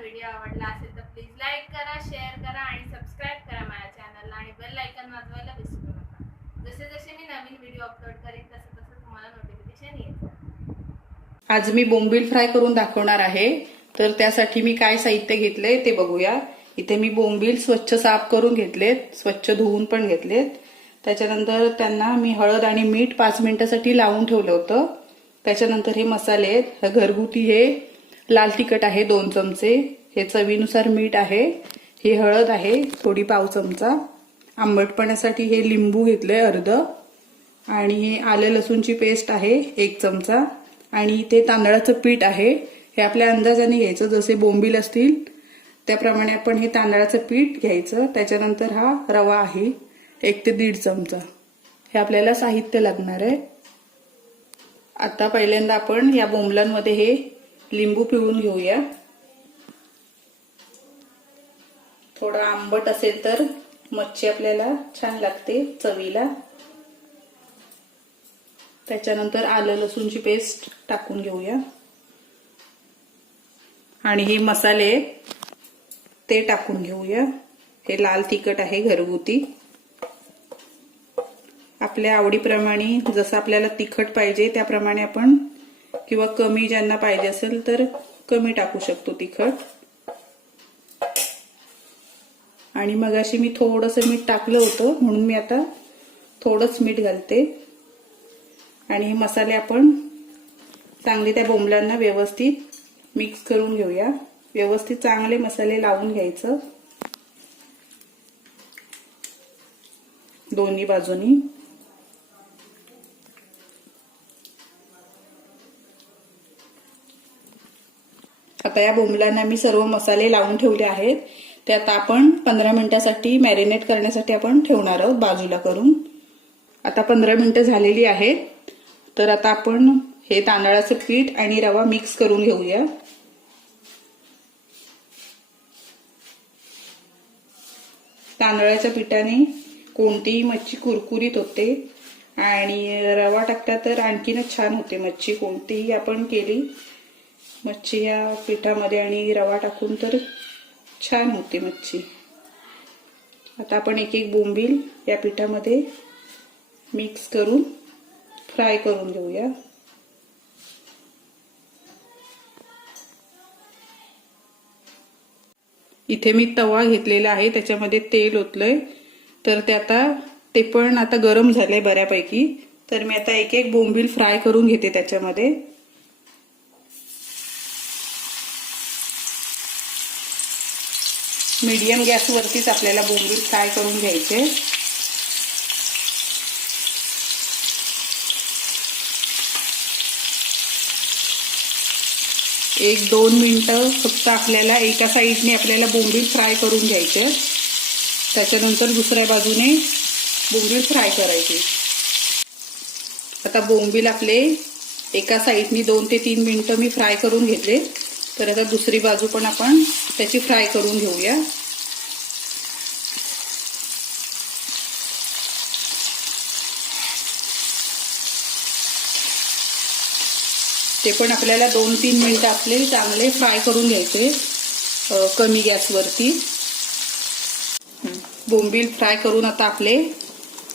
Video आवडला असेल तर प्लीज लाईक करा, शेअर करा आणि सबस्क्राईब करा माझ्या चॅनलला आणि बेल आयकॉन वाजवायला विसरू नका. जसे जसे मी नवीन व्हिडिओ अपलोड करेन तसं तसं तुम्हाला नोटिफिकेशन येईल. आज मी बोंबील फ्राय करून दाखवणार आहे. तर त्यासाठी मी काय साहित्य घेतले ते बघूया. इथे मी बोंबील स्वच्छ साफ करून घेतलेत, स्वच्छ धुवून पण घेतलेत. त्याच्यानंतर त्यांना मी हळद आणि मीठ 5 मिनिटांसाठी लावून ठेवलं होतं. त्याच्यानंतर हे मसाले आहेत. घरगुती हे लाल तिखट आहे 2 चमचे, हे चवीनुसार मीठ आहे, हे हळद आहे थोडी पाव चमचा, आंबटपणासाठी हे लिंबू घेतलंय अर्ध, आणि हे आलं लसूणची पेस्ट आहे 1 चमचा, आणि ते तांदळाचं पीठ आहे. हे आपल्या अंदाजाने घ्यायचं, जसे बोंबील असतील त्याप्रमाणे आपण हे तांदळाचं पीठ घ्यायचं. त्याच्यानंतर हा रवा आहे 1 ते 1.5 चमचा. हे आपल्याला साहित्य लागणार आहे. आता पहिल्यांदा आपण या बोंबलांमध्ये हे लिंबू पिळून घेऊया. थोडं आंबट असेल तर मच्छी आपल्याला छान लागते चवीला. त्याच्यानंतर आलं लसूणची पेस्ट टाकून घेऊया आणि हे मसाले ते टाकून घेऊया. हे लाल तिखट आहे घरगुती, आपल्या आवडीप्रमाणे जसं आपल्याला तिखट पाहिजे त्याप्रमाणे आपण, किंवा कमी ज्यांना पाहिजे असेल तर कमी टाकू शकतो तिखट. आणि मगाशी मी थोडंसं मीठ टाकलं होतं म्हणून मी आता थोडंच मीठ घालते. आणि हे मसाले आपण चांगले त्या बोंबलांना व्यवस्थित मिक्स करून घेऊया. व्यवस्थित चांगले मसाले लावून घ्यायचं दोन्ही बाजूनी. आता या बोंबलांना मी सर्व मसाले लावून ठेवले आहेत. ते आता आपण 15 मिनिटांसाठी मॅरिनेट करण्यासाठी आपण ठेवणार आहोत बाजूला करून. आता 15 मिनिटं झालेली आहेत. तर आता आपण हे तांदळाचं पीठ आणि रवा मिक्स करून घेऊया. तांदळाच्या पिठाने कोणतीही मच्छी कुरकुरीत होते आणि रवा टाकला तर आणखीनच छान होते मच्छी. कोणतीही आपण केली मच्छी या पिठामध्ये आणि रवा टाकून तर छान होते मच्छी. आता आपण एक एक बोंबील या पिठामध्ये मिक्स करून फ्राय करून घेऊया. इथे मी तवा घेतलेला आहे, त्याच्यामध्ये तेल ओतलंय. तर ते पण आता गरम झालंय बऱ्यापैकी. तर मी आता एक एक बोंबील फ्राय करून घेते त्याच्यामध्ये. मीडियम गॅसवरतीच आपल्याला बोंबील फ्राय करून घ्यायचे. एक 2 मिनिटं फक्त आपल्याला एका साईडने आपल्याला बोंबील फ्राय करून घ्यायचे. त्याच्यानंतर दुसऱ्या बाजूने बोंबील फ्राय करायचे. आता बोंबील आपले एका साईडने 2 ते 3 मिनिटं मी फ्राय करून घेतले. तर आता दुसरी बाजू पण आपण त्याची फ्राय करून घेऊया. ते पण आपल्याला 2-3 मिनिटं आपले चांगले फ्राय करून घ्यायचे कमी गॅसवरती. बोंबील फ्राय करून आता आपले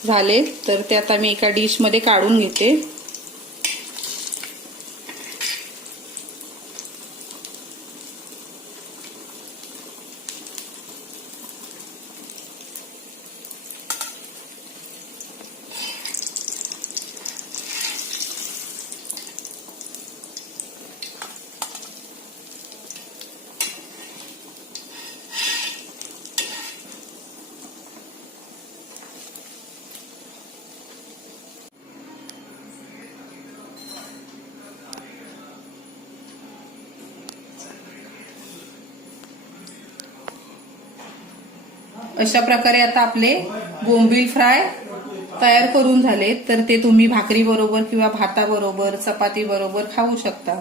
झाले. तर ते आता मी एका डिश मध्ये काढून घेते. अशा प्रकारे आता आपले बोंबील फ्राय तयार करून झाले. तर ते तुम्ही भाकरी बरोबर किंवा भाताबरोबर चपाती बरोबर खाऊ शकता.